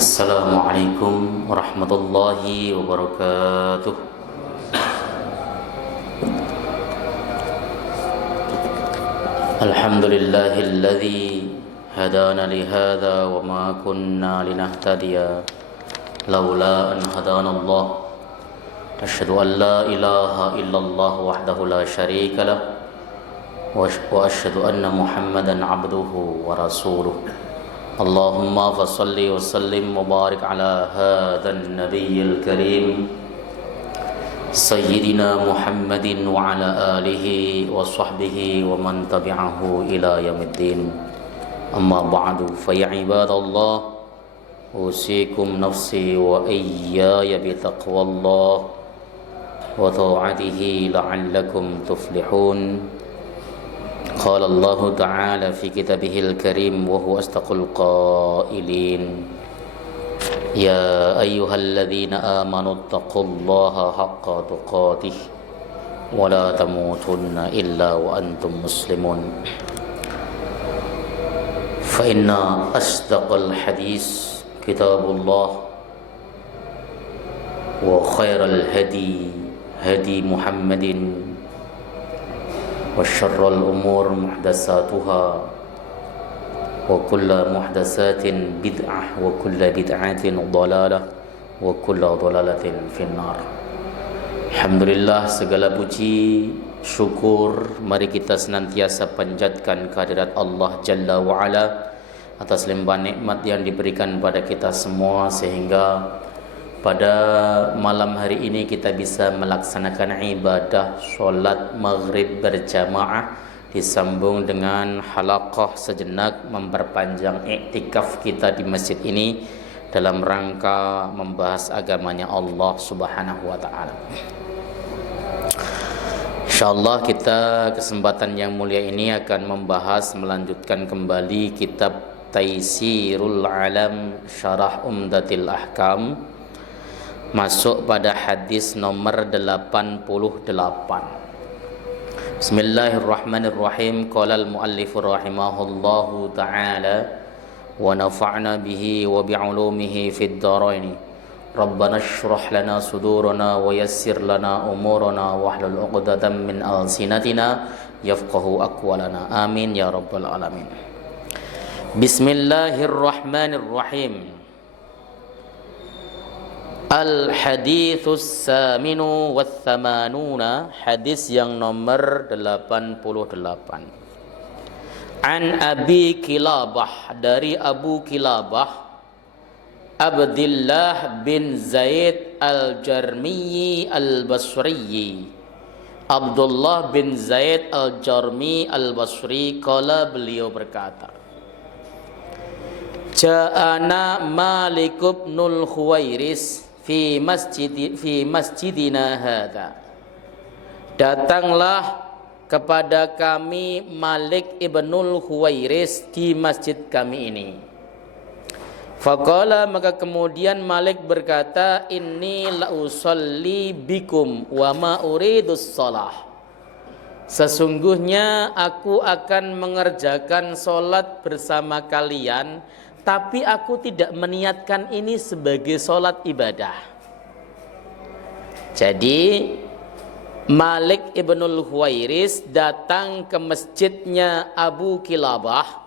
Assalamualaikum warahmatullahi wabarakatuh. Alhamdulillahilladzi hadana lihada wa ma kunna linahtadiya laula an hadana Allah. Asyhadu an la ilaha illallah wahdahu la syarika lah wa asyhadu anna Muhammadan abduhu wa rasuluh. Allahumma fasalli wa sallim wa barik ala hadhan nabiyyil karim Sayyidina Muhammadin wa ala alihi wa sahbihi wa man tabi'ahu ila yaumiddin. Amma ba'du, fa ya ibadallah, usikum nafsi wa iyyaya bi taqwallah wa ta'atihi la'allakum tuflihun. Qala Allah Ta'ala fi kitabihil karim wa huwa astaqul qailin. Ya ayyuhalladzina amanu taqullaha haqqa tuqatih wa la tamutunna illa wa antum muslimun. Fa inna asdaqal hadis kitabullah wa khairal hadi hadi Muhammadin wa syarrul umur muhdatsatuha wa kullu muhdatsatin bid'ah wa kullu bid'atin dhalalah wa kullu dhalalatin finnar. Alhamdulillah, segala puji syukur mari kita senantiasa panjatkan kehadirat Allah Jalla wa Ala atas limpahan nikmat yang diberikan pada kita semua, sehingga pada malam hari ini kita bisa melaksanakan ibadah sholat maghrib berjamaah, disambung dengan halaqah sejenak memperpanjang iktikaf kita di masjid ini dalam rangka membahas agamanya Allah Subhanahu wa Ta'ala. Insyaallah kita kesempatan yang mulia ini akan membahas, melanjutkan kembali kitab Taisirul Alam Syarah Umdatil Ahkam, masuk pada hadis nomor 88. Bismillahirrahmanirrahim. Qala al-muallif rahimahullahu ta'ala wa nafa'na bihi wa bi'ulumihi fid dharain. Rabbana shrah lana sudurana wa yassir lana umurana wahlul 'uqdatam min alsinatina yafqahu aqwalana. Amin ya rabbal alamin. Bismillahirrahmanirrahim. Al-hadithus saminu wa thamanuna, hadis yang nomor 88. An Abi Kilabah, dari Abu Kilabah Abdullah bin Zaid al-Jarmi al-Basri. Abdullah bin Zaid al-Jarmi al-Basri, qala, beliau berkata, Ja'ana Malik ibnul Khuwairis fi masjidina hadza. Datanglah kepada kami Malik ibnul Khuwairis di masjid kami ini. Faqala, maka kemudian Malik berkata, inni la usalli bikum wa ma uridus shalah. Sesungguhnya aku akan mengerjakan solat bersama kalian, tapi aku tidak meniatkan ini sebagai solat ibadah. Jadi Malik ibnul Khuwairis datang ke masjidnya Abu Kilabah.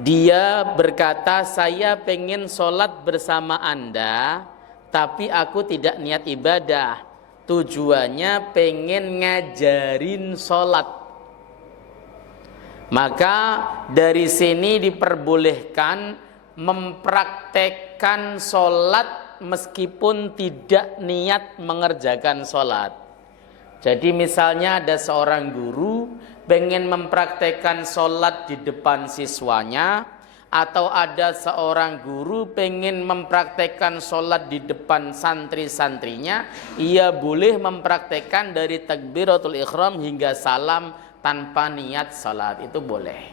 Dia berkata, saya pengen solat bersama Anda, tapi aku tidak niat ibadah. Tujuannya pengen ngajarin solat. Maka dari sini diperbolehkan mempraktekkan sholat meskipun tidak niat mengerjakan sholat. Jadi misalnya ada seorang guru pengen mempraktekkan sholat di depan siswanya, atau ada seorang guru pengen mempraktekkan sholat di depan santri-santrinya, ia boleh mempraktekkan dari takbiratul ihram hingga salam tanpa niat salat, itu boleh.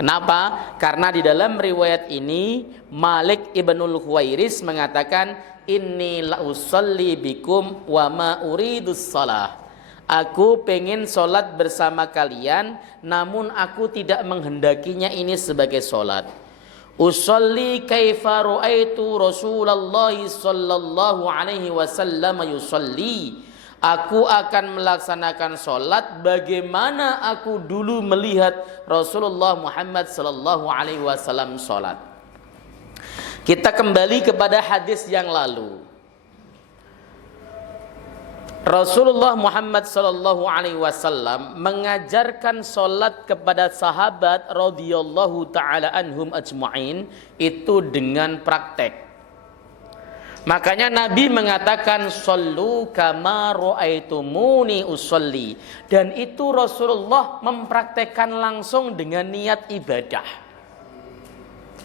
Kenapa? Karena di dalam riwayat ini Malik ibnul Khuwairis mengatakan, inni la usalli bikum wa ma uridus shalah. Aku pengen sholat bersama kalian, namun aku tidak menghendakinya ini sebagai sholat. Usolli kaifa ra'aitu Rasulullah sallallahu alaihi wasallam yusolli. Aku akan melaksanakan solat bagaimana aku dulu melihat Rasulullah Muhammad sallallahu alaihi wasallam solat. Kita kembali kepada hadis yang lalu. Rasulullah Muhammad sallallahu alaihi wasallam mengajarkan solat kepada sahabat radhiyallahu taala anhum ajma'in itu dengan praktek. Makanya Nabi mengatakan sallu kama ra'aitumuni usolli, dan itu Rasulullah mempraktekkan langsung dengan niat ibadah.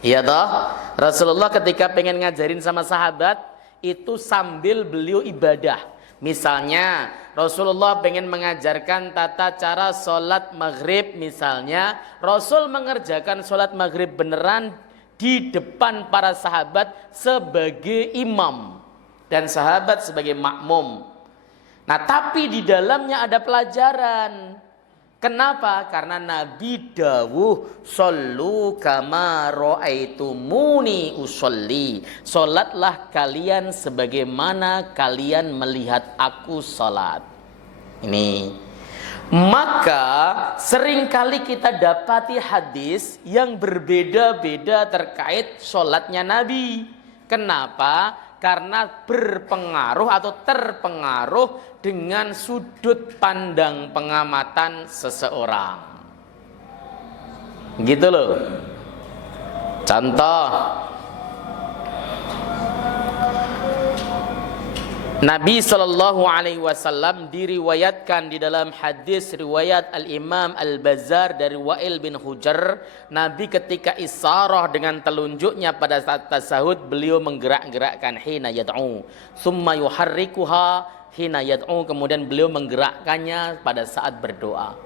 Iya toh? Rasulullah ketika pengen ngajarin sama sahabat itu sambil beliau ibadah. Misalnya Rasulullah pengen mengajarkan tata cara sholat maghrib, misalnya Rasul mengerjakan sholat maghrib beneran di depan para sahabat sebagai imam dan sahabat sebagai makmum. Nah, tapi di dalamnya ada pelajaran. Kenapa? Karena Nabi dawuh sallu kama ra'aitumuni usolli. Salatlah kalian sebagaimana kalian melihat aku salat. Ini. Maka seringkali kita dapati hadis yang berbeda-beda terkait sholatnya Nabi. Kenapa? Karena berpengaruh atau terpengaruh dengan sudut pandang pengamatan seseorang. Gitu loh. Contoh, Nabi sallallahu alaihi wasallam diriwayatkan di dalam hadis riwayat Al-Imam Al-Bazzar dari Wa'il bin Hujr, Nabi ketika isyarah dengan telunjuknya pada saat tasahud, beliau menggerak-gerakkan hina yad'u, summa yuharrikuha hina yad'u, kemudian beliau menggerakkannya pada saat berdoa.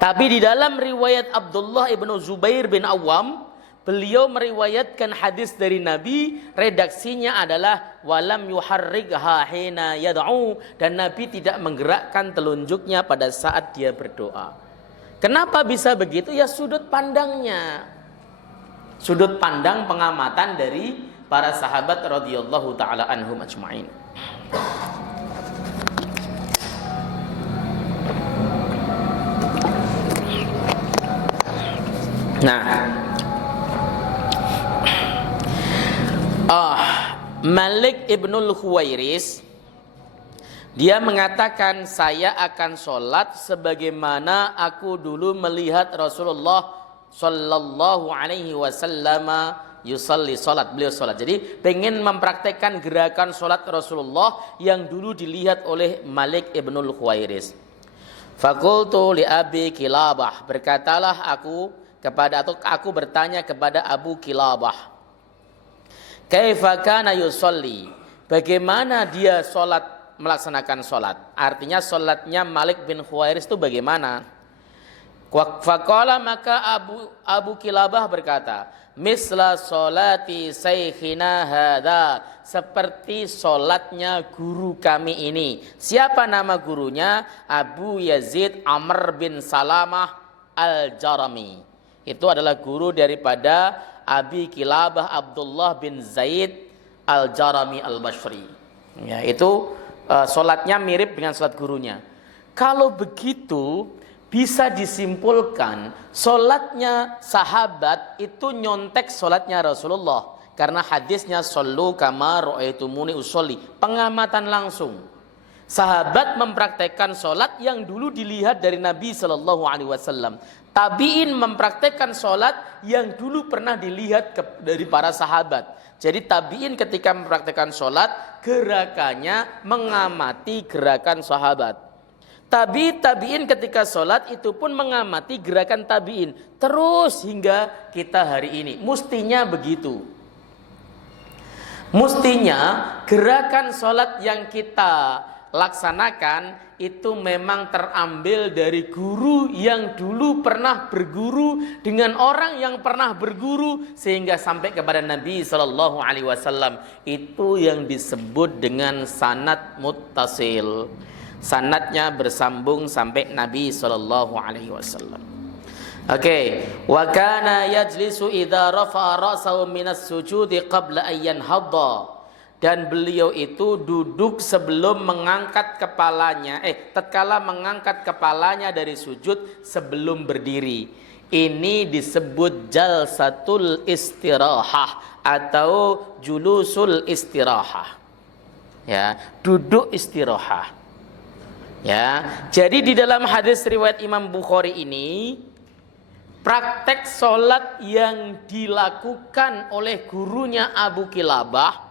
Tapi di dalam riwayat Abdullah ibnu Zubair bin Awam, beliau meriwayatkan hadis dari Nabi, redaksinya adalah walam yuharrikha hina yad'u, dan Nabi tidak menggerakkan telunjuknya pada saat dia berdoa. Kenapa bisa begitu? Ya sudut pandangnya. Sudut pandang pengamatan dari para sahabat radhiyallahu taala anhum ajma'in. Nah, Malik ibnul Huwairis dia mengatakan, saya akan sholat sebagaimana aku dulu melihat Rasulullah sallallahu alaihi wasallam yusalli, sholat, beliau sholat. Jadi pengen mempraktekkan gerakan sholat Rasulullah yang dulu dilihat oleh Malik ibnul Huwairis. Fakultu li Abi Kilabah, berkatalah aku bertanya kepada Abu Kilabah, kaifa kana yusolli, bagaimana dia sholat, melaksanakan sholat. Artinya sholatnya Malik bin Huwairis itu bagaimana? Faqala, maka Abu Kilabah berkata, misla sholati saikhina hadha, seperti sholatnya guru kami ini. Siapa nama gurunya? Abu Yazid Amr bin Salamah Al-Jarami. Itu adalah guru daripada Abi Kilabah Abdullah bin Zaid Al-Jarami Al-Bashri. Ya, itu sholatnya mirip dengan sholat gurunya. Kalau begitu bisa disimpulkan sholatnya sahabat itu nyontek sholatnya Rasulullah. Karena hadisnya sallu kama ra'aitumuni usolli, pengamatan langsung. Sahabat mempraktekkan sholat yang dulu dilihat dari Nabi sallallahu alaihi wasallam. Tabi'in mempraktekkan sholat yang dulu pernah dilihat dari para sahabat. Jadi tabi'in ketika mempraktekkan sholat, gerakannya mengamati gerakan sahabat. Tabi'in ketika sholat itu pun mengamati gerakan tabi'in. Terus hingga kita hari ini. Mestinya begitu. Mestinya gerakan sholat yang kita laksanakan itu memang terambil dari guru yang dulu pernah berguru dengan orang yang pernah berguru sehingga sampai kepada Nabi sallallahu alaihi wasallam. Itu yang disebut dengan sanad muttasil. Sanadnya bersambung sampai Nabi sallallahu alaihi wasallam. Oke, wa kana yajlisu idza rafa'a ra'sahu minas sujudi qabla an yanhadda. Dan beliau itu duduk sebelum mengangkat kepalanya, tatkala mengangkat kepalanya dari sujud sebelum berdiri. Ini disebut jalsatul istirahah atau julusul istirahah. Ya, duduk istirahah. Ya, jadi di dalam hadis riwayat Imam Bukhari ini, praktek sholat yang dilakukan oleh gurunya Abu Kilabah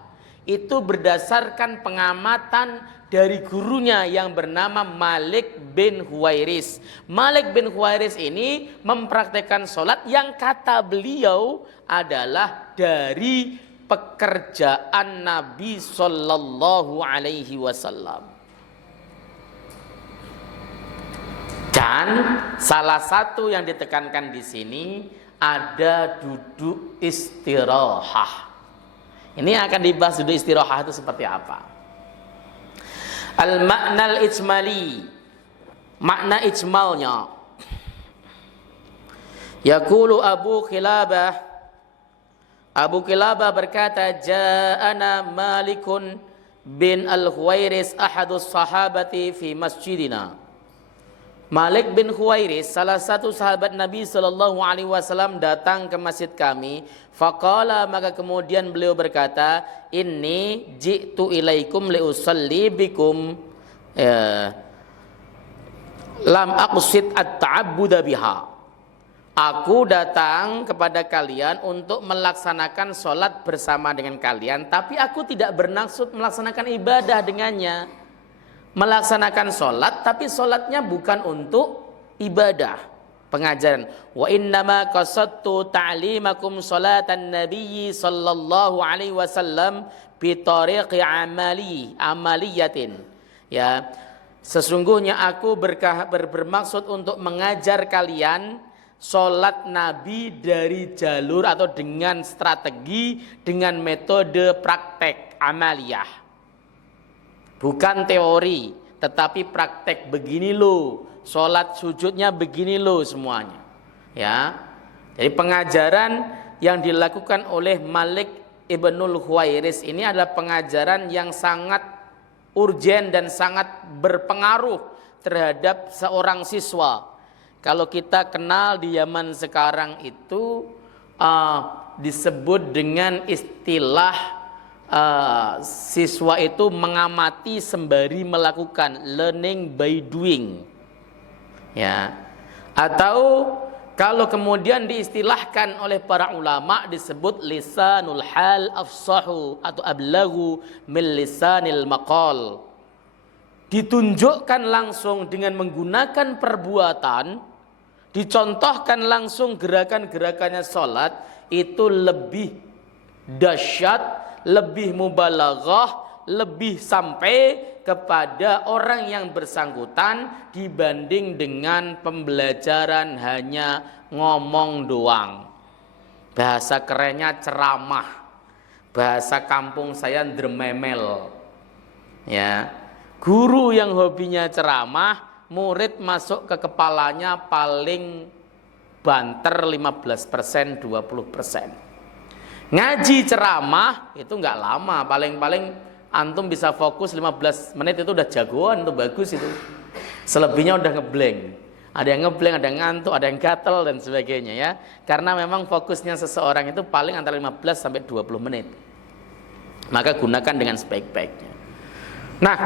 itu berdasarkan pengamatan dari gurunya yang bernama Malik bin Huwairis. Malik bin Huwairis ini mempraktekkan sholat yang kata beliau adalah dari pekerjaan Nabi Sallallahu Alaihi Wasallam. Dan salah satu yang ditekankan di sini ada duduk istirahah. Ini akan dibahas duduk istirahah itu seperti apa. Al-ma'nal ijmali, makna ijmalnya. Yaqulu Abu Kilabah berkata, ja'ana Malikun bin Al-Huwairis ahadus sahabati fi masjidina. Malik bin Huwairis, salah satu sahabat Nabi Sallallahu Alaihi Wasallam, datang ke masjid kami. Faqala, maka kemudian beliau berkata, inni ji'tu ilaikum liusalli bikum, lam aqsid at-ta'abbuda biha. Aku datang kepada kalian untuk melaksanakan sholat bersama dengan kalian, tapi aku tidak bermaksud melaksanakan ibadah dengannya. Melaksanakan sholat, tapi sholatnya bukan untuk ibadah, pengajaran. Wa innama qasadtu ta'limakum sholatan nabiyyi sallallahu alaihi wasallam bi tariqi amaliyatin. Ya, sesungguhnya aku bermaksud untuk mengajar kalian sholat Nabi dari jalur atau dengan strategi, dengan metode praktek amaliyah. Bukan teori, tetapi praktek. Begini loh, sholat sujudnya begini loh semuanya. Ya, jadi pengajaran yang dilakukan oleh Malik ibnul Huwairis ini adalah pengajaran yang sangat urgen dan sangat berpengaruh terhadap seorang siswa. Kalau kita kenal di zaman sekarang itu disebut dengan istilah siswa itu mengamati sembari melakukan, learning by doing. Ya. Atau kalau kemudian diistilahkan oleh para ulama disebut lisanul hal afsahu atau ablaghu min lisanil maqal. Ditunjukkan langsung dengan menggunakan perbuatan, dicontohkan langsung gerakan-gerakannya sholat, itu lebih dahsyat, lebih mubalaghah, lebih sampai kepada orang yang bersangkutan dibanding dengan pembelajaran hanya ngomong doang. Bahasa kerennya ceramah, bahasa kampung saya drememel. Ya, guru yang hobinya ceramah, murid masuk ke kepalanya paling banter 15%, 20%. Ngaji ceramah itu nggak lama, paling-paling antum bisa fokus 15 menit itu udah jagoan, itu bagus itu. Selebihnya udah ngeblank. Ada yang ngeblank, ada yang ngantuk, ada yang gatel dan sebagainya ya. Karena memang fokusnya seseorang itu paling antara 15 sampai 20 menit. Maka gunakan dengan sebaik-baiknya. Nah,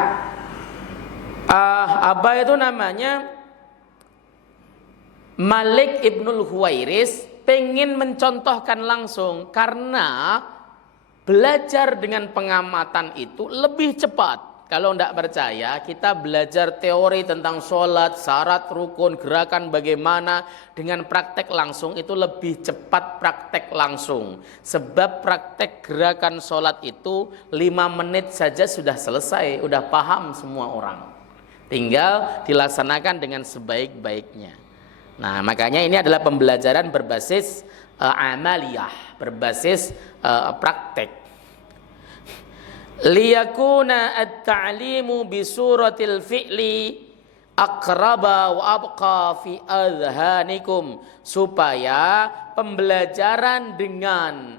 apa itu namanya? Malik ibnul Huwairis pengen mencontohkan langsung, karena belajar dengan pengamatan itu lebih cepat. Kalau tidak percaya, kita belajar teori tentang sholat, syarat, rukun, gerakan bagaimana, dengan praktek langsung itu lebih cepat praktek langsung. Sebab praktek gerakan sholat itu 5 menit saja sudah selesai, sudah paham semua orang. Tinggal dilaksanakan dengan sebaik-baiknya. Nah, makanya ini adalah pembelajaran berbasis amaliyah, berbasis praktek. Liyakuna at-ta'limu bi suratil fi'li aqraba wa abqa fi adhanikum, supaya pembelajaran dengan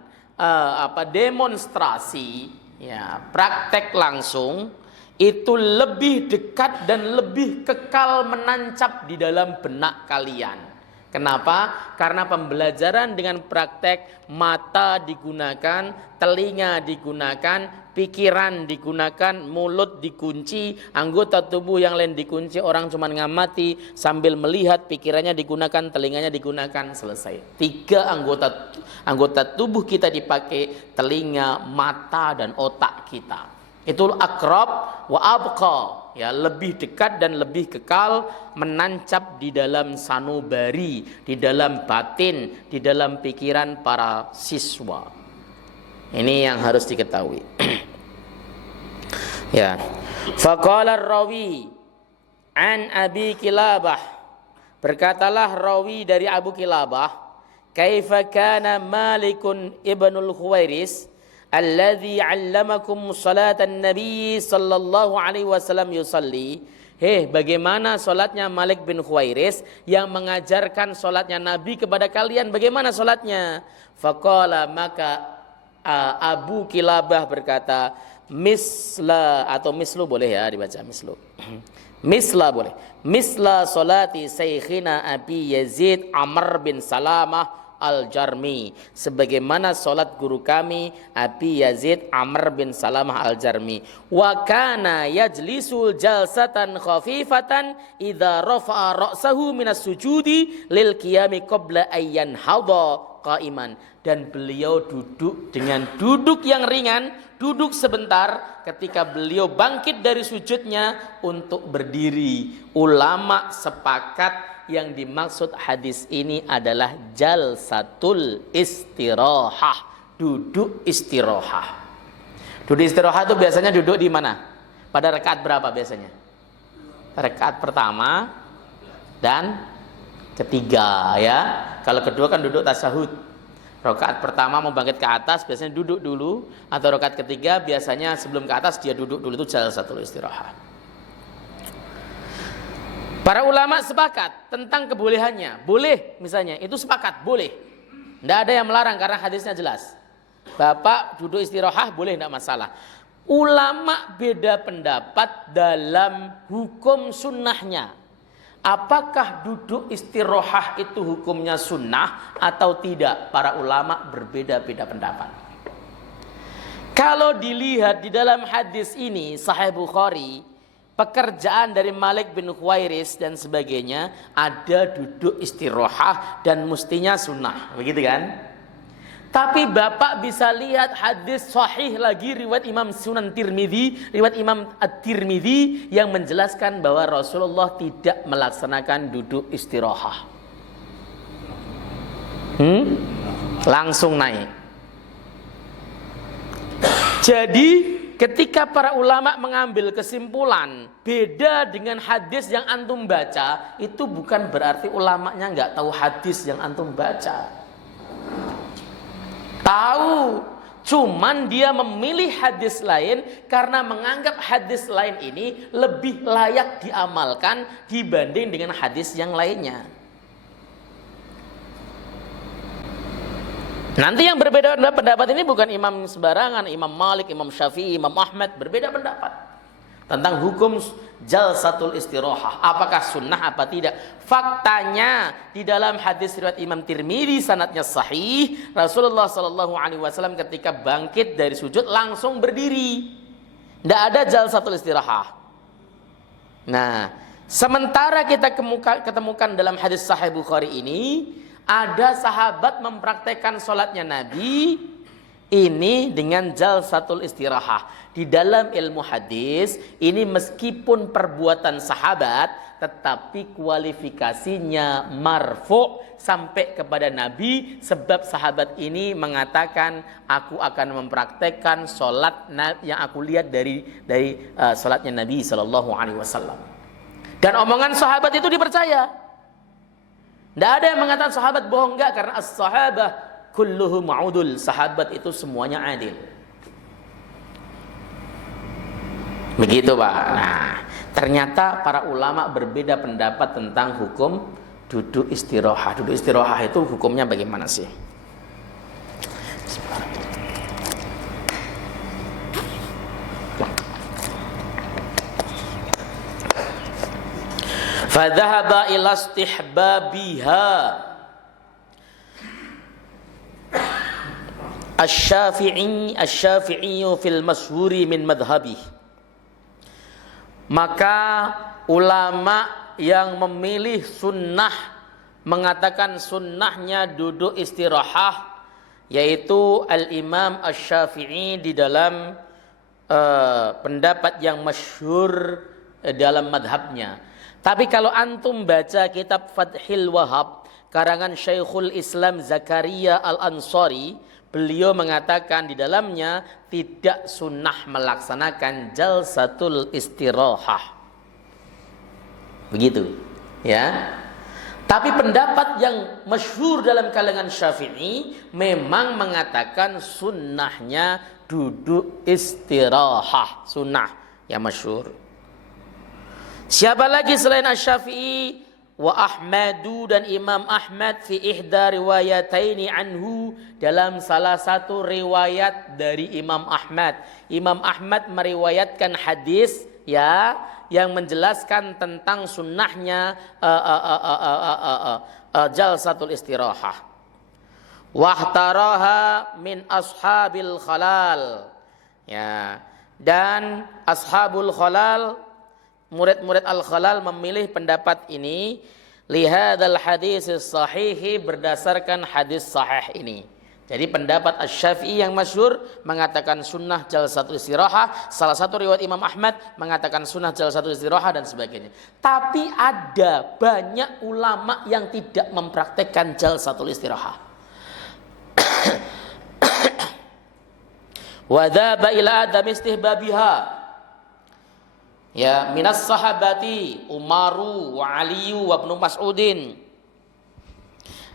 demonstrasi, ya, praktek langsung itu lebih dekat dan lebih kekal menancap di dalam benak kalian. Kenapa? Karena pembelajaran dengan praktek, mata digunakan, telinga digunakan, pikiran digunakan, mulut dikunci, anggota tubuh yang lain dikunci, orang cuma ngamati sambil melihat, pikirannya digunakan, telinganya digunakan, selesai. 3 anggota tubuh kita dipakai, telinga, mata, dan otak kita. Itu akrab wa abqa, ya, lebih dekat dan lebih kekal menancap di dalam sanubari, di dalam batin, di dalam pikiran para siswa. Ini yang harus diketahui. Ya. Faqala ar-rawi an Abi Kilabah, berkatalah rawi dari Abu Kilabah, kaifa kana Malikun ibnul Khuwairis alladzi 'allamakum salatan nabi sallallahu alaihi wasallam yusalli. Bagaimana salatnya Malik bin Khuwairis yang mengajarkan salatnya Nabi kepada kalian, bagaimana salatnya? Faqala, maka Abu Kilabah berkata, misla, atau mislu boleh ya dibaca mislu. Misla boleh. Misla salati syekhina Abi Yazid Amr bin Salamah Al-Jarmi, sebagaimana salat guru kami Abi Yazid Amr bin Salamah Al-Jarmi. Wa kana yajlisul jalsatan khafifatan idza rafa'a ra'sahu minas sujudi lil qiyami qabla ayyan hadha qaiman, dan beliau duduk dengan duduk yang ringan, duduk sebentar ketika beliau bangkit dari sujudnya untuk berdiri. Ulama sepakat yang dimaksud hadis ini adalah jalsatul istirahah, duduk istirahah. Duduk istirahah itu biasanya duduk di mana? Pada rakaat berapa biasanya? Rakaat pertama dan ketiga, ya. Kalau kedua kan duduk tasyahud. Rakaat pertama mau bangkit ke atas biasanya duduk dulu, atau rakaat ketiga biasanya sebelum ke atas dia duduk dulu, itu jalsatul istirahah. Para ulama sepakat tentang kebolehannya. Boleh misalnya, itu sepakat, boleh. Tidak ada yang melarang karena hadisnya jelas. Bapak duduk istirahah boleh, tidak masalah. Ulama beda pendapat dalam hukum sunnahnya. Apakah duduk istirahah itu hukumnya sunnah atau tidak? Para ulama berbeda-beda pendapat. Kalau dilihat di dalam hadis ini, Sahih Bukhari, pekerjaan dari Malik bin Khuwairis dan sebagainya, ada duduk istirahah dan mestinya sunnah, begitu kan? Tapi Bapak bisa lihat hadis sahih lagi riwayat Imam Sunan Tirmidzi, riwayat Imam At-Tirmidzi yang menjelaskan bahwa Rasulullah tidak melaksanakan duduk istirahah. Langsung naik. Jadi ketika para ulama mengambil kesimpulan beda dengan hadis yang antum baca, itu bukan berarti ulamanya nggak tahu hadis yang antum baca. Tahu, cuman dia memilih hadis lain karena menganggap hadis lain ini lebih layak diamalkan dibanding dengan hadis yang lainnya. Nanti yang berbeda pendapat ini bukan imam sembarangan, Imam Malik, Imam Syafi'i, Imam Ahmad, berbeda pendapat tentang hukum jalsatul istirahah, apakah sunnah apa tidak. Faktanya di dalam hadis riwayat Imam Tirmidzi sanadnya sahih, Rasulullah sallallahu alaihi wasallam ketika bangkit dari sujud langsung berdiri. Tidak ada jalsatul istirahah. Nah, sementara kita ketemukan dalam hadis Sahih Bukhari ini, ada sahabat mempraktekkan sholatnya Nabi ini dengan jalsatul istirahah. Di dalam ilmu hadis ini meskipun perbuatan sahabat, tetapi kualifikasinya marfu' sampai kepada Nabi, sebab sahabat ini mengatakan, aku akan mempraktekkan sholat yang aku lihat dari sholatnya Nabi Sallallahu Alaihi Wasallam. Dan omongan sahabat itu dipercaya. Tidak ada yang mengatakan sahabat bohong, enggak, karena as-sahabah kulluhum udul, sahabat itu semuanya adil. Begitu Pak. Nah, Ternyata para ulama berbeda pendapat tentang hukum duduk istirahat. Duduk istirahat itu hukumnya bagaimana sih? Fadhahaba ila istihbabiha Asy-Syafi'i fil masyhuri min madhhabih. Maka ulama yang memilih sunnah, mengatakan sunnahnya duduk istirahat, yaitu Al-Imam Asy-Syafi'i di dalam pendapat yang masyhur dalam madhabnya. Tapi kalau antum baca kitab Fathil Wahhab karangan Syekhul Islam Zakaria Al-Ansari, beliau mengatakan di dalamnya tidak sunnah melaksanakan jalsatul istirahah. Begitu, ya. Tapi pendapat yang masyhur dalam kalangan Syafi'i memang mengatakan sunnahnya duduk istirahat, sunnah yang masyhur. Siapa lagi selain Asy-Syafi'i? Wa Ahmadu, dan Imam Ahmad fi ihda riwayataini anhu, dalam salah satu riwayat dari Imam Ahmad. Imam Ahmad meriwayatkan hadis ya yang menjelaskan tentang sunnahnya jalsatul istirahah. Wahtaraha min ashabil khalal. Ya, dan ashabul khalal, murid-murid Al-Khalal memilih pendapat ini lihadzal hadis sahihi, berdasarkan hadis sahih ini. Jadi pendapat Asy-Syafi'i yang masyhur mengatakan sunnah jalsatul istirahah, salah satu riwayat Imam Ahmad mengatakan sunnah jalsatul istirahah dan sebagainya. Tapi ada banyak ulama yang tidak mempraktekkan jalsatul istirahah. Wa dzaba ila adam istihbabiha. Ya, minas sahabati Umaru wa Aliyu wa Ibnu Mas'udin.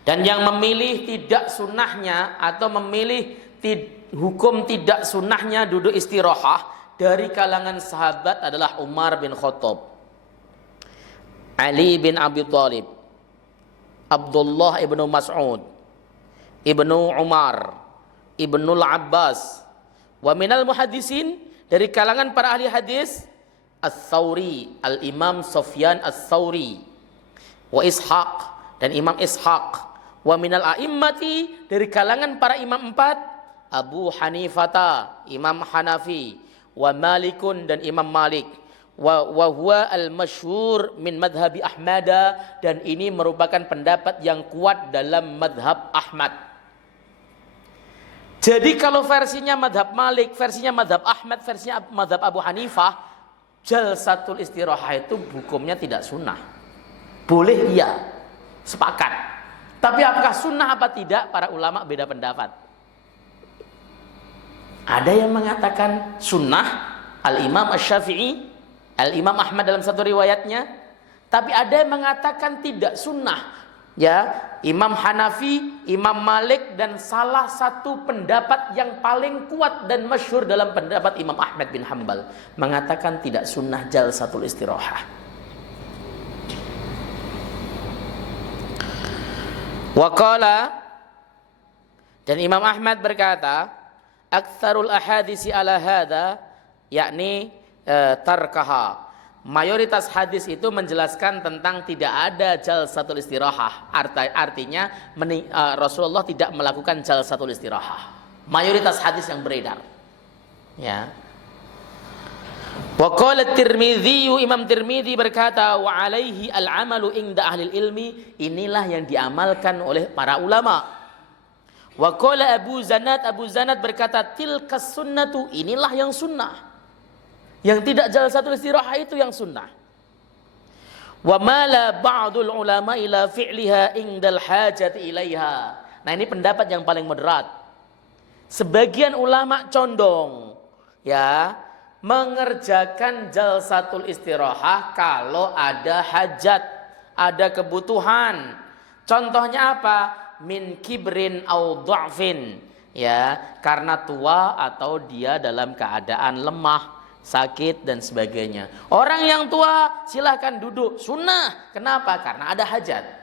Dan yang memilih tidak sunnahnya atau memilih hukum tidak sunnahnya duduk istirahah dari kalangan sahabat adalah Umar bin Khattab, Ali bin Abi Thalib, Abdullah ibnu Mas'ud, Ibnu Umar, Ibnul Abbas. Wa minal muhaddisin, dari kalangan para ahli hadis, Ats-Tsauri, Al-Imam Sufyan Ats-Tsauri, wa Ishaq, dan Imam Ishaq. Wa minal a'immati, dari kalangan para imam empat, Abu Hanifata, Imam Hanafi, wa Malikun, dan Imam Malik. Wa huwa al-masyhur min madhhabi Ahmada, dan ini merupakan pendapat yang kuat dalam madhab Ahmad. Jadi kalau versinya madhab Malik, versinya madhab Ahmad, versinya madhab Abu Hanifah, jalsatul istirahah itu hukumnya tidak sunnah. Boleh iya, sepakat. Tapi apakah sunnah apa tidak, para ulama beda pendapat. Ada yang mengatakan sunnah, Al-Imam Asy-Syafi'i, Al-Imam Ahmad dalam satu riwayatnya. Tapi ada yang mengatakan tidak sunnah. Ya, Imam Hanafi, Imam Malik, dan salah satu pendapat yang paling kuat dan masyhur dalam pendapat Imam Ahmad bin Hanbal mengatakan tidak sunnah jalsatul istirahah. Waqala, dan Imam Ahmad berkata, aktsarul ahadisi ala hadza, yakni tarkaha. Mayoritas hadis itu menjelaskan tentang tidak ada jalsatul istirahah. Artinya Rasulullah tidak melakukan jalsatul istirahah. Mayoritas hadis yang beredar. Ya. Wa qala Tirmidzi, Imam Tirmidzi berkata, wa alaihi al-amalu inda ahli ilmi, inilah yang diamalkan oleh para ulama. Wa qala Abu Zanad berkata, tilkas sunnatu, inilah yang sunnah. Yang tidak jalsatul istirahah itu yang sunnah. Wa mala ba'dul ulama ila fi'liha indal hajati ilaiha. Nah, ini pendapat yang paling moderat. Sebagian ulama condong ya mengerjakan jalsatul istirahah kalau ada hajat, ada kebutuhan. Contohnya apa? Min kibrin au dha'fin, ya, karena tua atau dia dalam keadaan lemah, sakit dan sebagainya. Orang yang tua silahkan duduk, sunnah. Kenapa? Karena ada hajat.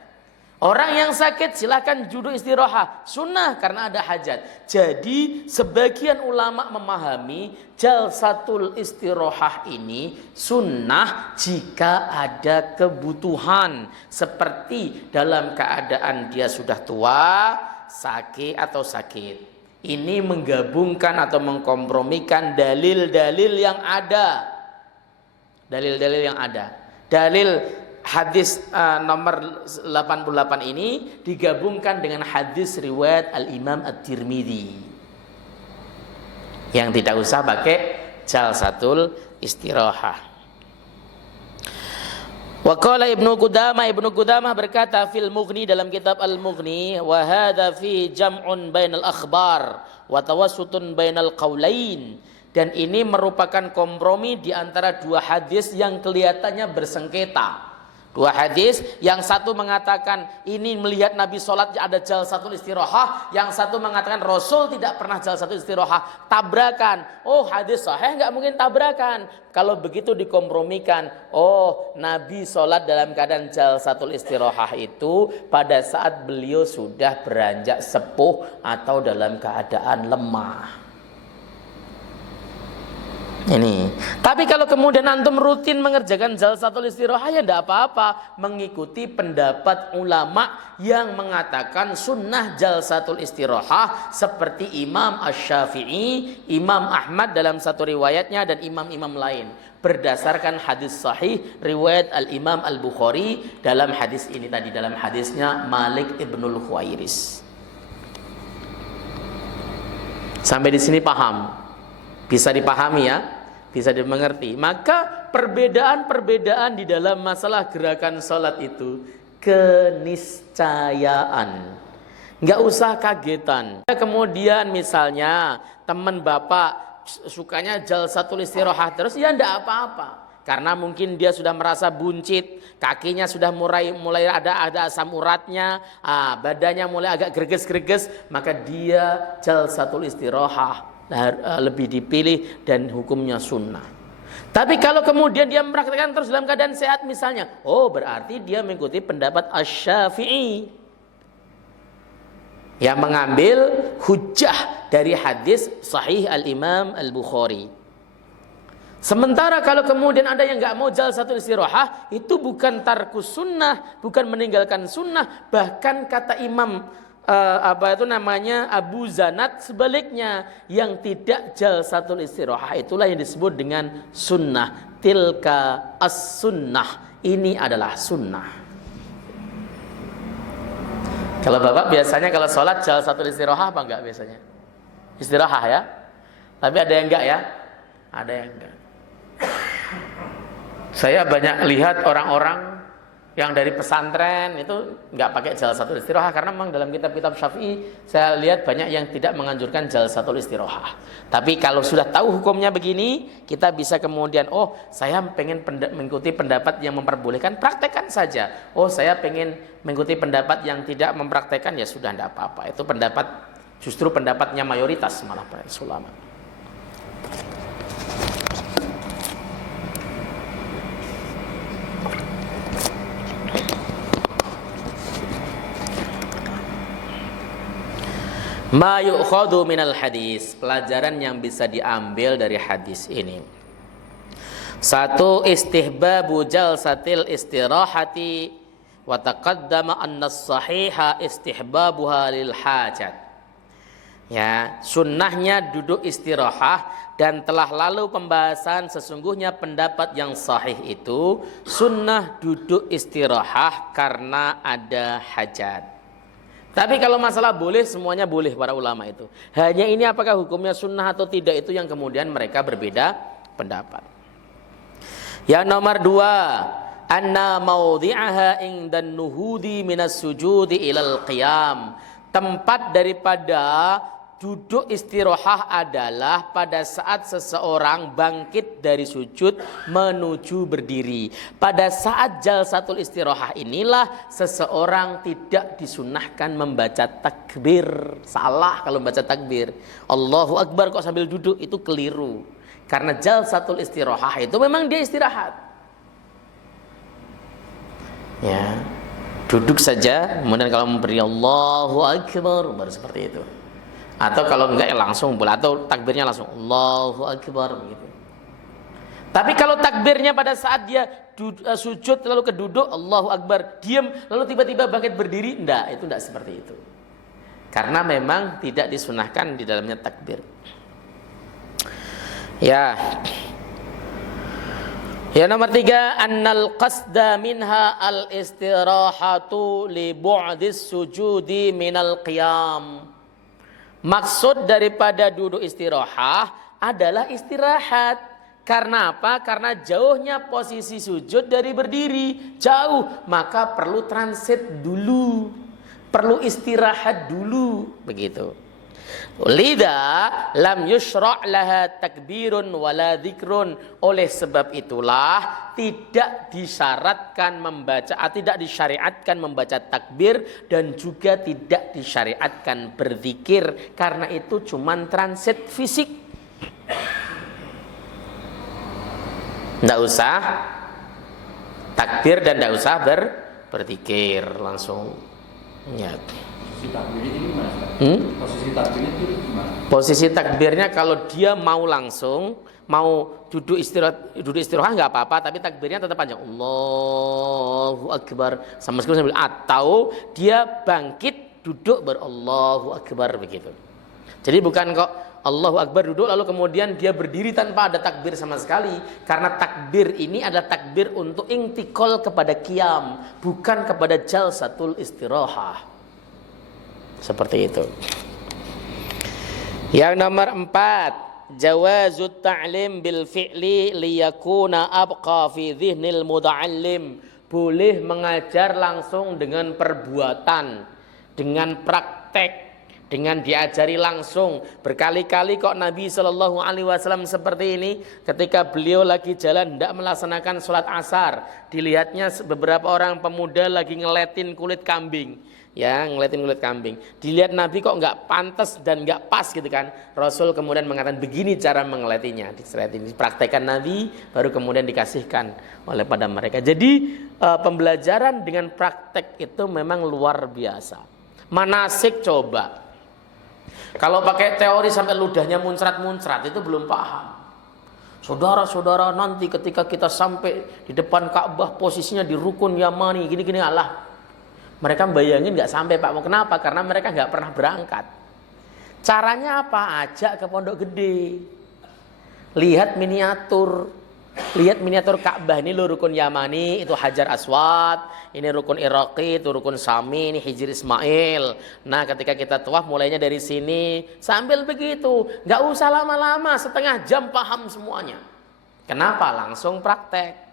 Orang yang sakit silahkan duduk istirahat, sunnah karena ada hajat. Jadi sebagian ulama memahami jalsatul istirahah ini sunnah jika ada kebutuhan. Seperti dalam keadaan dia sudah tua, sakit atau sakit. Ini menggabungkan atau mengkompromikan dalil-dalil yang ada. Dalil-dalil yang ada. Dalil hadis nomor 88 ini digabungkan dengan hadis riwayat Al-Imam At-Tirmidzi yang tidak usah pakai jalsatul istirahah. Wa qala Ibnu Qudamah berkata fil Mughni, dalam kitab Al-Mughni, wa hadza fi jam'un bainal akhbar wa tawassutun bainal qaulain, dan ini merupakan kompromi di antara dua hadis yang kelihatannya bersengketa. Dua hadis, yang satu mengatakan ini melihat Nabi sholat ada jalsatul istirahah, yang satu mengatakan Rasul tidak pernah jalsatul istirahah. Tabrakan. Oh, hadis sahih nggak mungkin tabrakan. Kalau begitu dikompromikan. Oh, Nabi sholat dalam keadaan jalsatul istirahah itu pada saat beliau sudah beranjak sepuh atau dalam keadaan lemah. Ini. Tapi kalau kemudian antum rutin mengerjakan jalsatul istirahah, ya tidak apa-apa, mengikuti pendapat ulama yang mengatakan sunnah jalsatul istirahah seperti Imam Asy-Syafi'i, Imam Ahmad dalam satu riwayatnya, dan imam-imam lain berdasarkan hadis sahih riwayat Al-Imam Al-Bukhari dalam hadis ini tadi, dalam hadisnya Malik ibnul Khuwairis. Sampai di sini paham? Bisa dipahami ya, bisa dimengerti. Maka perbedaan-perbedaan di dalam masalah gerakan sholat itu keniscayaan, nggak usah kagetan. Kemudian misalnya teman bapak sukanya jalsatul istirahah terus, ya ndak apa-apa. Karena mungkin dia sudah merasa buncit, kakinya sudah mulai ada asam uratnya, badannya mulai agak greges-greges, maka dia jalsatul istirahah lebih dipilih dan hukumnya sunnah. Tapi kalau kemudian dia mempraktikkan terus dalam keadaan sehat misalnya, oh berarti dia mengikuti pendapat Asy-Syafi'i yang mengambil hujjah dari hadis sahih Al-Imam Al-Bukhari. Sementara kalau kemudian ada yang nggak mau jalsatul istirahah, itu bukan tarkus sunnah, bukan meninggalkan sunnah, bahkan kata Imam Abu Zanat sebaliknya, yang tidak jalsatul istirahah itulah yang disebut dengan sunnah. Tilka as-sunnah, ini adalah sunnah. Kalau bapak biasanya kalau sholat jalsatul istirahah apa enggak biasanya? Istirahah ya. Tapi ada yang enggak ya? Ada yang enggak. Saya banyak lihat orang-orang yang dari pesantren itu nggak pakai jalsatul istirahah, karena memang dalam kitab-kitab Syafi'i saya lihat banyak yang tidak menganjurkan jalsatul istirahah. Tapi kalau sudah tahu hukumnya begini, kita bisa kemudian, oh saya pengen mengikuti pendapat yang memperbolehkan, praktekkan saja. Oh saya pengen mengikuti pendapat yang tidak mempraktekkan, ya sudah, tidak apa-apa. Itu justru pendapatnya mayoritas malah para ulama. Ma yu'khadhu minal hadis, pelajaran yang bisa diambil dari hadis ini. Satu, istihbabu jalsatil istirahati wa taqaddama anna as-sahiha istihbabuha lil hajat. Ya, sunnahnya duduk istirahah, dan telah lalu pembahasan sesungguhnya pendapat yang sahih itu sunnah duduk istirahah karena ada hajat. Tapi kalau masalah boleh, semuanya boleh para ulama itu. Hanya ini apakah hukumnya sunnah atau tidak, itu yang kemudian mereka berbeda pendapat. Yang nomor dua, anna maudhi'aha indan nuhudi minas sujudi ilal qiyam. Tempat daripada duduk istirahah adalah pada saat seseorang bangkit dari sujud menuju berdiri. Pada saat jalsatul istirahah inilah seseorang tidak disunnahkan membaca takbir. Salah kalau membaca takbir. Allahu Akbar kok sambil duduk, itu keliru. Karena jalsatul istirahah itu memang dia istirahat. Ya, duduk saja, kemudian kalau memberi Allahu Akbar baru seperti itu. Atau kalau enggak ya langsung boleh, atau takbirnya langsung Allahu Akbar begitu. Tapi kalau takbirnya pada saat dia sujud lalu keduduk Allahu Akbar, diam lalu tiba-tiba bangkit berdiri, enggak, itu enggak seperti itu. Karena memang tidak disunahkan di dalamnya takbir. Ya. Ya, nomor 3, annal qasda minha al istirahatu li bu'dis sujudi minal qiyam. Maksud daripada duduk istirahah adalah istirahat. Karena apa? Karena jauhnya posisi sujud dari berdiri, jauh, maka perlu transit dulu, perlu istirahat dulu, begitu. Lida lam yushra' laha takbirun wala dzikrun. Oleh sebab itulah tidak disyaratkan membaca, tidak disyariatkan membaca takbir dan juga tidak disyariatkan berzikir, karena itu cuman transit fisik. Tidak usah takbir dan tidak usah berzikir langsung. Ya. Posisi takbirnya kalau dia mau langsung, mau duduk istirahat nggak apa-apa, tapi takbirnya tetap panjang Allahu Akbar sama sekali sambil, atau dia bangkit duduk Allahu Akbar begitu. Jadi bukan kok Allahu Akbar duduk lalu kemudian dia berdiri tanpa ada takbir sama sekali, karena takbir ini adalah takbir untuk intikal kepada qiyam, bukan kepada jalsatul istirahah. Seperti itu. Yang nomor 4, jawazut ta'lim bil fi'li liyakuna abqa fi dhihnil muta'allim. Boleh mengajar langsung dengan perbuatan, dengan praktek, dengan diajari langsung. Berkali-kali kok Nabi SAW seperti ini. Ketika beliau lagi jalan hendak melaksanakan sholat asar, dilihatnya beberapa orang pemuda lagi ngeletin kulit kambing. Ya, ngeliatin kulit kambing. Dilihat Nabi kok nggak pantas dan nggak pas gitu kan. Rasul kemudian mengatakan begini cara mengeletinya. Dipraktekkan Nabi, baru kemudian dikasihkan oleh pada mereka. Jadi pembelajaran dengan praktek itu memang luar biasa. Manasik coba. Kalau pakai teori sampai ludahnya muncrat-muncrat itu belum paham. Saudara-saudara, nanti ketika kita sampai di depan Ka'bah posisinya di rukun Yamani gini-gini, Allah. Mereka bayangin nggak sampai Pak. Mau kenapa? Karena mereka nggak pernah berangkat. Caranya apa? Ajak ke Pondok Gede. Lihat miniatur Ka'bah. Ini lo rukun Yamani, itu Hajar Aswad. Ini rukun Iraqi, itu rukun Sami, ini Hijr Ismail. Nah, ketika kita tawaf mulainya dari sini. Sambil begitu, nggak usah lama-lama, setengah jam paham semuanya. Kenapa? Langsung praktek.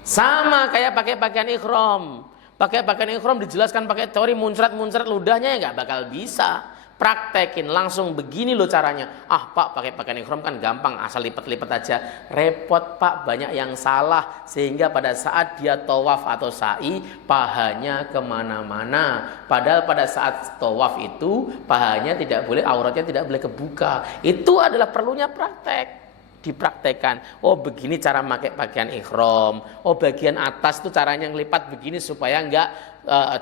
Sama kayak pakai pakaian ikhram. Pakai pakaian ikhram dijelaskan pakai teori muncrat-muncrat ludahnya, ya nggak bakal bisa. Praktekin langsung, begini loh caranya. Ah Pak, pakai pakaian ikhram kan gampang, asal lipat-lipat aja. Repot Pak, banyak yang salah, sehingga pada saat dia tawaf atau sa'i pahanya kemana-mana. Padahal pada saat tawaf itu pahanya tidak boleh, auratnya tidak boleh kebuka. Itu adalah perlunya praktek. Dipraktekkan. Oh begini cara pakai pakaian ikhram. Oh bagian atas itu caranya ngelipat begini supaya enggak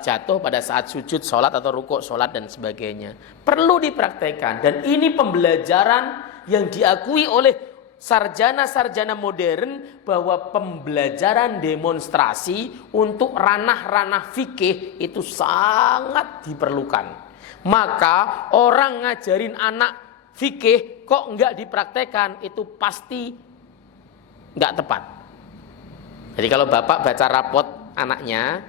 jatuh pada saat sujud sholat atau rukuk sholat dan sebagainya. Perlu dipraktekkan. Dan ini pembelajaran yang diakui oleh sarjana-sarjana modern, bahwa pembelajaran demonstrasi untuk ranah-ranah fikih itu sangat diperlukan. Maka orang ngajarin anak fikih kok enggak dipraktekkan, itu pasti enggak tepat. Jadi kalau bapak baca rapot anaknya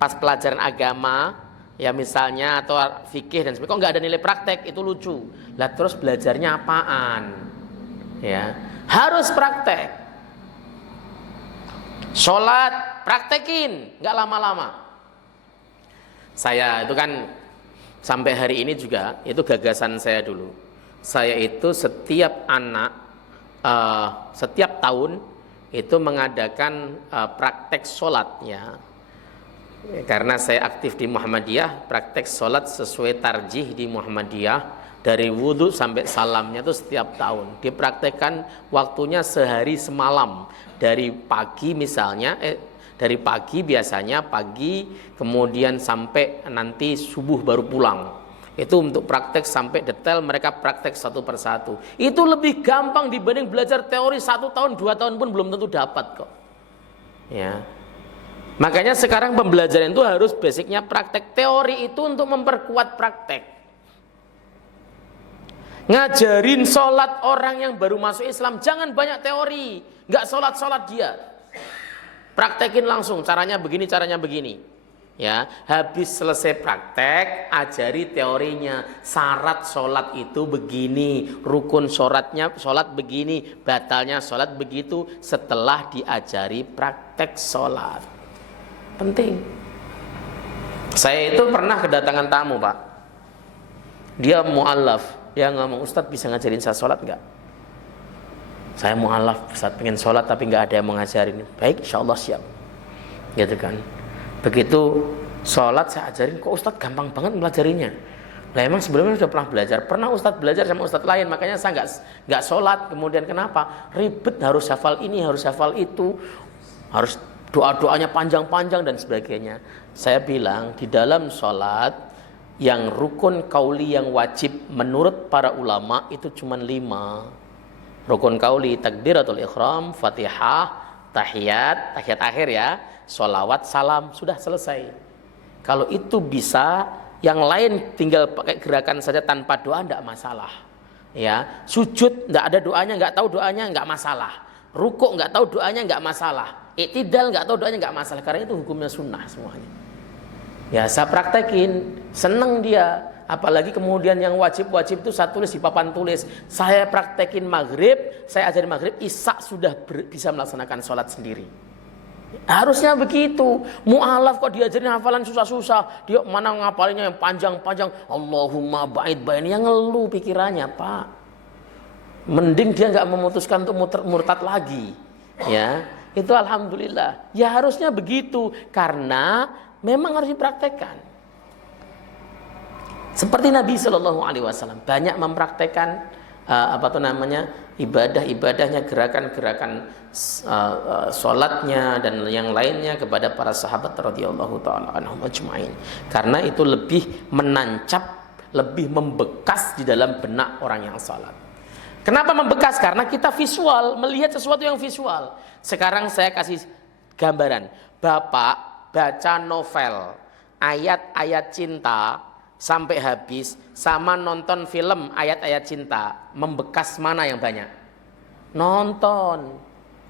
pas pelajaran agama, ya misalnya, atau fikih dan sebagainya, kok enggak ada nilai praktek, itu lucu. Lah terus belajarnya apaan? Ya, harus praktek. Sholat praktekin, enggak lama-lama. Saya itu kan sampai hari ini juga, itu gagasan saya dulu. Saya itu setiap anak, setiap tahun itu mengadakan praktek sholatnya. Karena saya aktif di Muhammadiyah, praktek sholat sesuai tarjih di Muhammadiyah. Dari wudhu sampai salamnya itu setiap tahun. Dipraktekkan waktunya sehari semalam. Dari pagi misalnya, dari pagi biasanya pagi, kemudian sampai nanti subuh baru pulang. Itu untuk praktek sampai detail, mereka praktek satu persatu. Itu lebih gampang dibanding belajar teori 1 tahun, 2 tahun pun belum tentu dapat kok. Ya. Makanya sekarang pembelajaran itu harus basicnya praktek. Teori itu untuk memperkuat praktek. Ngajarin sholat orang yang baru masuk Islam, jangan banyak teori. Nggak sholat dia. Praktekin langsung, caranya begini. Ya, habis selesai praktek, ajari teorinya. Syarat sholat itu begini, rukun sholat begini, batalnya sholat begitu. Setelah diajari praktek sholat. Penting. Saya itu pernah kedatangan tamu, Pak. Dia mu'allaf. Dia ngomong, Ustadz bisa ngajarin saya sholat enggak? Saya mu'allaf, Ustadz pengen sholat tapi enggak ada yang mau ngajarin. Baik, insya Allah siap. Gitu kan. Begitu sholat saya ajarin, kok Ustadz gampang banget melajarinya. Lah emang sebelumnya sudah pernah belajar. Pernah Ustadz belajar sama Ustadz lain, makanya saya enggak sholat. Kemudian kenapa? Ribet, harus hafal ini, harus hafal itu. Harus doa-doanya panjang-panjang dan sebagainya. Saya bilang di dalam sholat yang rukun kauli yang wajib menurut para ulama itu cuma 5. Rukun kauli takbiratul ihram, Fatihah, tahiyat akhir ya, sholawat, salam, sudah selesai. Kalau itu bisa, yang lain tinggal pakai gerakan saja tanpa doa tidak masalah. Ya, sujud tidak ada doanya, nggak tahu doanya nggak masalah. Rukuk nggak tahu doanya nggak masalah. Iktidal nggak tahu doanya nggak masalah, karena itu hukumnya sunnah semuanya. Ya saya praktekin, seneng dia. Apalagi kemudian yang wajib itu saya tulis di papan tulis. Saya praktekin maghrib, saya ajarin maghrib, isya sudah bisa melaksanakan sholat sendiri. Harusnya begitu. Mu'alaf kok diajarin hafalan susah-susah, dia mana ngapalinnya yang panjang-panjang. Allahumma ba'id baini, yang ngeluh pikirannya, Pak. Mending dia nggak memutuskan untuk murtad lagi. Ya. Itu alhamdulillah. Ya harusnya begitu, karena memang harus dipraktekkan. Seperti Nabi Shallallahu Alaihi Wasallam banyak mempraktekkan ibadah-ibadahnya, gerakan-gerakan sholatnya dan yang lainnya kepada para sahabat radhiyallahu taala anhum ajmain. Karena itu lebih menancap, lebih membekas di dalam benak orang yang sholat. Kenapa membekas? Karena kita visual, melihat sesuatu yang visual. Sekarang saya kasih gambaran. Bapak baca novel, ayat-ayat cinta sampai habis, sama nonton film ayat-ayat cinta, membekas mana yang banyak? Nonton.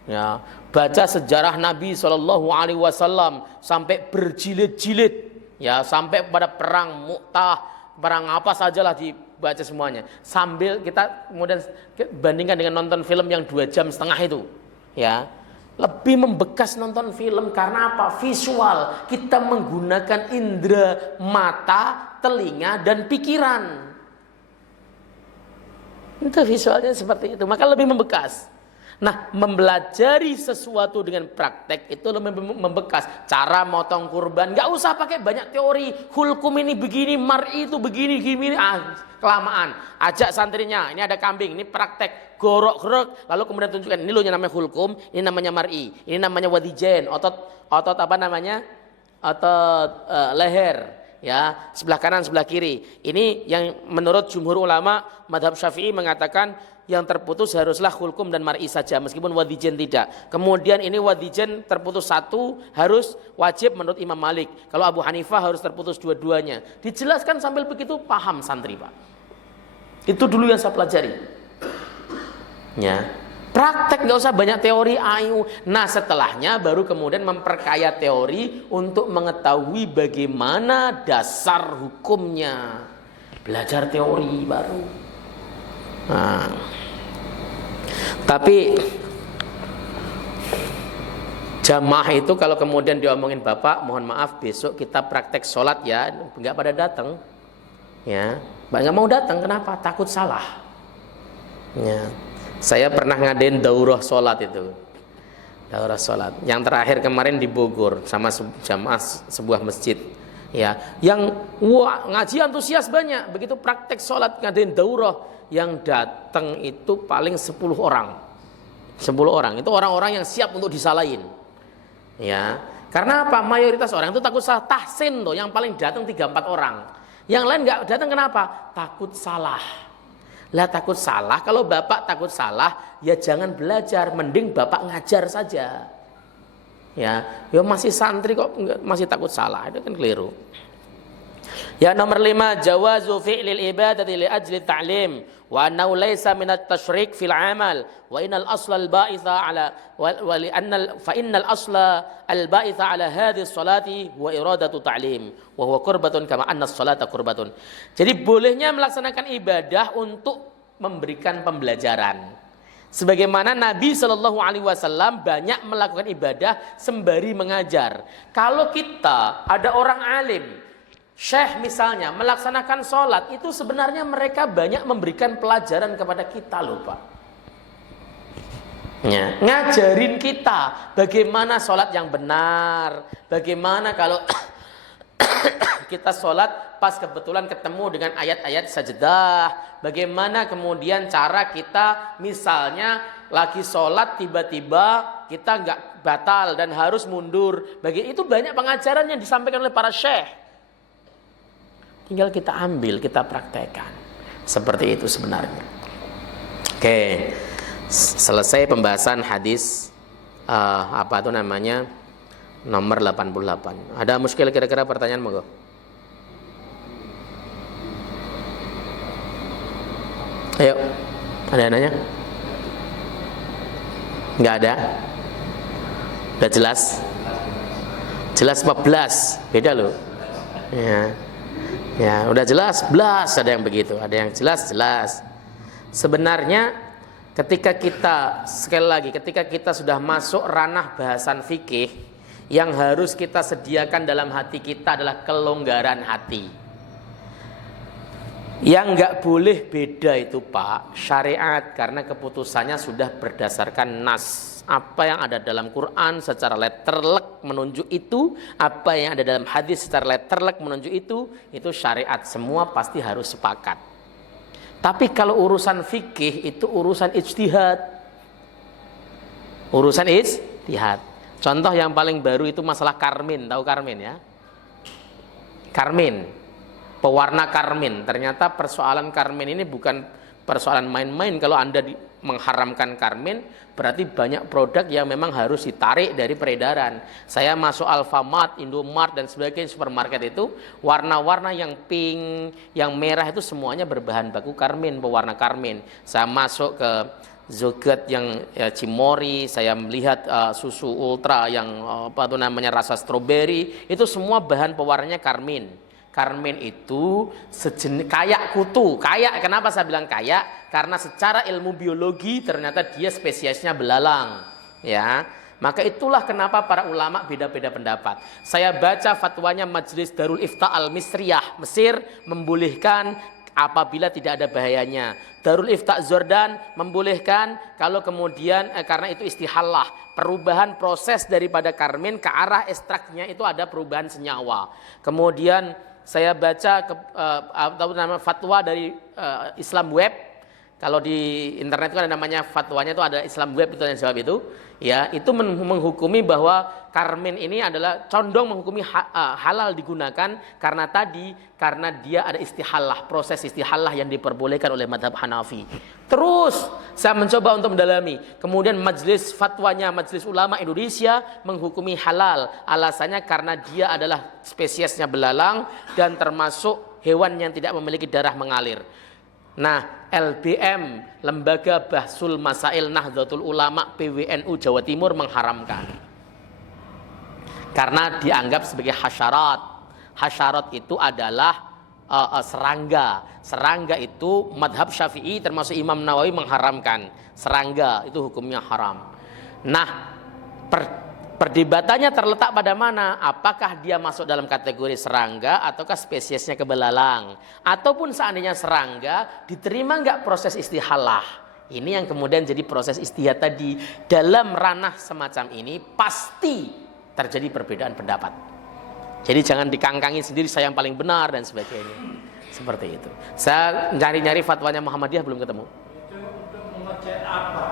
Ya, baca sejarah Nabi SAW sampai berjilid-jilid, ya, sampai pada perang Mu'tah, perang apa sajalah dibaca semuanya. Sambil kita kemudian bandingkan dengan nonton film yang 2,5 jam itu, ya. Lebih membekas nonton film karena apa? Visual. Kita menggunakan indera mata, telinga, dan pikiran. Itu visualnya seperti itu. Maka lebih membekas. Nah, mempelajari sesuatu dengan praktek itu lebih membekas. Cara motong kurban, nggak usah pakai banyak teori. Hulkum ini begini, mar'i itu begini, gini. Kelamaan. Ajak santrinya, ini ada kambing, ini praktek. Gorok-gorok, lalu kemudian tunjukkan. Ini loh yang namanya hulkum, ini namanya mar'i, ini namanya wadijen, otot apa namanya? Otot leher. Ya, sebelah kanan, sebelah kiri. Ini yang menurut jumhur ulama madhab Syafi'i mengatakan yang terputus haruslah hulkum dan mar'i saja, meskipun wadijen tidak. Kemudian ini wadijen terputus satu, harus wajib menurut Imam Malik. Kalau Abu Hanifah harus terputus dua-duanya. Dijelaskan sambil begitu paham santri, Pak. Itu dulu yang saya pelajari. Ya. Praktek, nggak usah banyak teori, ayo. Nah, setelahnya baru kemudian memperkaya teori untuk mengetahui bagaimana dasar hukumnya. Belajar teori baru. Nah. Tapi jamaah itu kalau kemudian diomongin Bapak, mohon maaf besok kita praktek sholat ya, nggak pada datang. Ya, nggak mau datang, kenapa? Takut salah. Ya. Saya pernah ngadain daurah sholat itu. Daurah sholat. Yang terakhir kemarin di Bogor sama jamaah sebuah masjid. Ya, yang wah ngaji antusias banyak, begitu praktek sholat ngadain daurah yang datang itu paling 10 orang. 10 orang itu orang-orang yang siap untuk disalahin. Ya, karena apa? Mayoritas orang itu takut salah. Tahsin tuh yang paling datang 3-4 orang. Yang lain nggak datang kenapa? Takut salah. Lah takut salah, kalau bapak takut salah, ya jangan belajar, mending bapak ngajar saja. Ya masih santri kok masih takut salah, itu kan keliru. Ya nomor 5, jawazu fi'lil ibadati li ajli ta'lim wa annahu laysa min at-tasyrik fil 'amal wa innal asla al-ba'itha 'ala wa li anna fa innal asla al-ba'itha 'ala hadhihi as-salati wa iradatu ta'lim wa huwa qurbatun kama anna as-salata qurbatun. Jadi bolehnya melaksanakan ibadah untuk memberikan pembelajaran. Sebagaimana Nabi Shallallahu Alaihi Wasallam banyak melakukan ibadah sembari mengajar. Kalau kita ada orang alim, syekh misalnya melaksanakan sholat, itu sebenarnya mereka banyak memberikan pelajaran kepada kita loh Pak. Ya, ngajarin kita bagaimana sholat yang benar, bagaimana kalau kita sholat pas kebetulan ketemu dengan ayat-ayat sajdah, bagaimana kemudian cara kita misalnya lagi sholat tiba-tiba kita nggak batal dan harus mundur. Itu banyak pengajaran yang disampaikan oleh para syekh. Tinggal kita ambil, kita praktekkan. Seperti itu sebenarnya. Oke, selesai pembahasan hadis nomor 88. Ada muskil kira-kira pertanyaan monggo? Ayo, ada yang nanya? Nggak ada? Udah jelas? Jelas 14, beda loh. Ya, udah jelas, belas ada yang begitu, ada yang jelas. Sebenarnya ketika kita sudah masuk ranah bahasan fikih, yang harus kita sediakan dalam hati kita adalah kelonggaran hati. Yang nggak boleh beda itu Pak, syariat, karena keputusannya sudah berdasarkan nas. Apa yang ada dalam Quran secara letterlek menunjuk itu, apa yang ada dalam hadis secara letterlek menunjuk itu syariat, semua pasti harus sepakat. Tapi kalau urusan fikih itu urusan ijtihad. Urusan ijtihad. Contoh yang paling baru itu masalah karmin, tahu karmin ya? Karmin, pewarna karmin. Ternyata persoalan karmin ini bukan persoalan main-main. Kalau Anda mengharamkan karmin, berarti banyak produk yang memang harus ditarik dari peredaran. Saya masuk Alfamart, Indomart dan sebagainya supermarket itu, warna-warna yang pink, yang merah itu semuanya berbahan baku karmin, pewarna karmin. Saya masuk ke Zogat yang Cimori, saya melihat susu ultra yang rasa stroberi, itu semua bahan pewarnanya karmin. Karmin itu sejenis kayak kutu. Kayak, kenapa saya bilang kayak? Karena secara ilmu biologi ternyata dia spesiesnya belalang, ya. Maka itulah kenapa para ulama beda-beda pendapat. Saya baca fatwanya Majelis Darul Ifta Al-Misriyah Mesir membolehkan apabila tidak ada bahayanya. Darul Ifta Jordan membolehkan kalau kemudian karena itu istihalah, perubahan proses daripada karmin ke arah ekstraknya itu ada perubahan senyawa. Kemudian saya baca fatwa dari Islam Web. Kalau di internet itu ada namanya fatwanya, itu ada Islam Web, itu yang jawab itu. Ya, itu menghukumi bahwa karmin ini adalah condong menghukumi halal digunakan karena dia ada istihalah, proses istihalah yang diperbolehkan oleh mazhab Hanafi. Terus saya mencoba untuk mendalami. Kemudian majelis fatwanya Majelis Ulama Indonesia menghukumi halal. Alasannya karena dia adalah spesiesnya belalang dan termasuk hewan yang tidak memiliki darah mengalir. Nah, LBM, Lembaga Bahsul Masail Nahdlatul Ulama PWNU Jawa Timur mengharamkan. Karena dianggap sebagai hasyarat. Hasyarat itu adalah serangga. Serangga itu madhab Syafi'i termasuk Imam Nawawi mengharamkan. Serangga itu hukumnya haram. Nah, perdebatannya terletak pada mana? Apakah dia masuk dalam kategori serangga ataukah spesiesnya kebelalang? Ataupun seandainya serangga, diterima nggak proses istihalah? Ini yang kemudian jadi proses istihad tadi. Dalam ranah semacam ini pasti terjadi perbedaan pendapat. Jadi jangan dikangkangi sendiri saya yang paling benar dan sebagainya. Seperti itu. Saya nyari-nyari fatwanya Muhammadiyah belum ketemu. Itu untuk mengecat apa?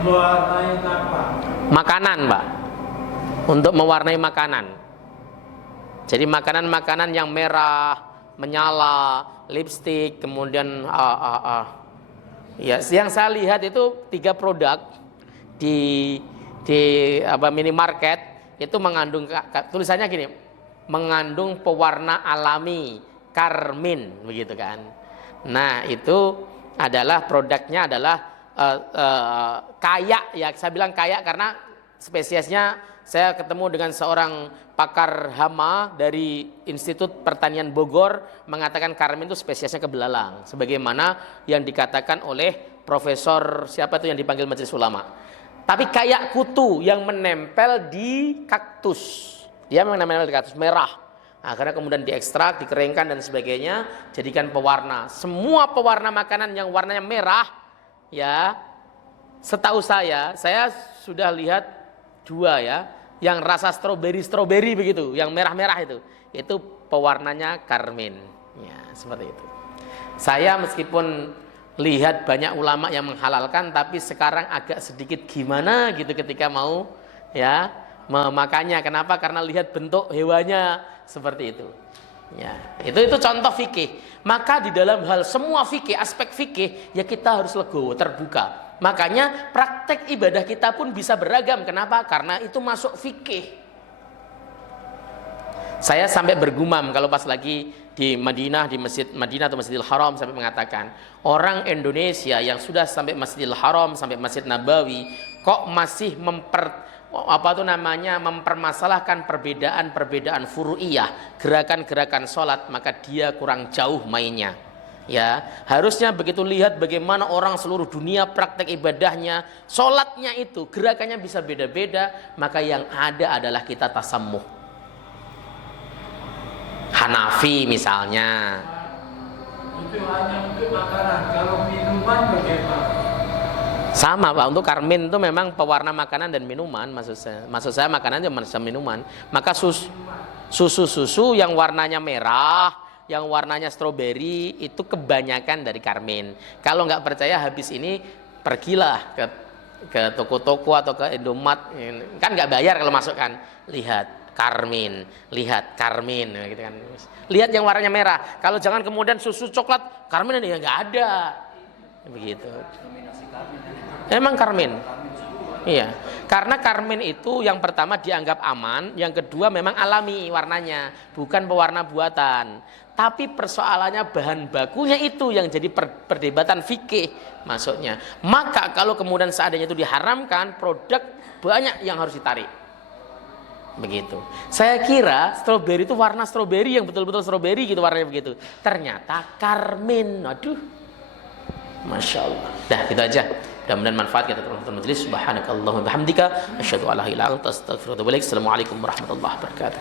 Mewarnai apa? Makanan, Pak. Untuk mewarnai makanan. Jadi makanan-makanan yang merah, menyala, lipstik, kemudian ya, yang saya lihat itu 3 produk di minimarket itu mengandung, tulisannya gini, mengandung pewarna alami karmin, begitu kan. Nah, itu adalah produknya adalah kayak, ya saya bilang kayak karena spesiesnya saya ketemu dengan seorang pakar hama dari Institut Pertanian Bogor mengatakan karmin itu spesiesnya kebelalang, sebagaimana yang dikatakan oleh profesor siapa itu yang dipanggil Majelis Ulama. Tapi kayak kutu yang menempel di kaktus, dia menempel di kaktus merah. Nah, karena kemudian diekstrak, dikeringkan dan sebagainya, jadikan pewarna. Semua pewarna makanan yang warnanya merah, ya, setahu saya sudah lihat 2 ya. Yang rasa stroberi begitu, yang merah-merah itu pewarnanya karmin, ya seperti itu. Saya meskipun lihat banyak ulama yang menghalalkan, tapi sekarang agak sedikit gimana gitu ketika mau ya memakannya. Kenapa? Karena lihat bentuk hewannya seperti itu. Ya, itu contoh fikih. Maka di dalam hal semua fikih, aspek fikih, ya kita harus legowo, terbuka. Makanya praktek ibadah kita pun bisa beragam. Kenapa? Karena itu masuk fikih. Saya sampai bergumam kalau pas lagi di Madinah, di Masjid Madinah atau Masjidil Haram, sampai mengatakan orang Indonesia yang sudah sampai Masjidil Haram, sampai Masjid Nabawi, kok masih mempermasalahkan perbedaan furu'iyah, gerakan-gerakan sholat, maka dia kurang jauh mainnya. Ya, harusnya begitu lihat bagaimana orang seluruh dunia praktek ibadahnya, sholatnya itu gerakannya bisa beda-beda, maka yang ada adalah kita tasammuh. Hanafi misalnya. Itu hanya untuk makanan. Kalau minuman bagaimana? Sama Pak, untuk karmin itu memang pewarna makanan dan minuman, maksud saya makanan itu macam minuman. Maka susu yang warnanya merah, yang warnanya stroberi itu kebanyakan dari karmin. Kalau nggak percaya habis ini pergilah ke toko-toko atau ke Indomaret, kan nggak bayar kalau masuk kan. Lihat karmin gitu kan. Lihat yang warnanya merah. Kalau jangan kemudian susu coklat karmin ini ya nggak ada. Begitu. Emang karmin. Iya, karena karmin itu yang pertama dianggap aman, yang kedua memang alami warnanya, bukan pewarna buatan. Tapi persoalannya bahan bakunya itu yang jadi perdebatan fikih maksudnya. Maka kalau kemudian seandainya itu diharamkan, produk banyak yang harus ditarik. Begitu. Saya kira stroberi itu warna stroberi yang betul-betul stroberi gitu warnanya begitu. Ternyata karmin. Aduh. Masya Allah. Dah gitu aja. Mudah-mudahan manfaat kita teman-teman majelis. Subhanakallahumma bihamdika asyhadu an la ilaha illa anta astaghfiruka wa atubu ilaik. Assalamualaikum warahmatullahi wabarakatuh.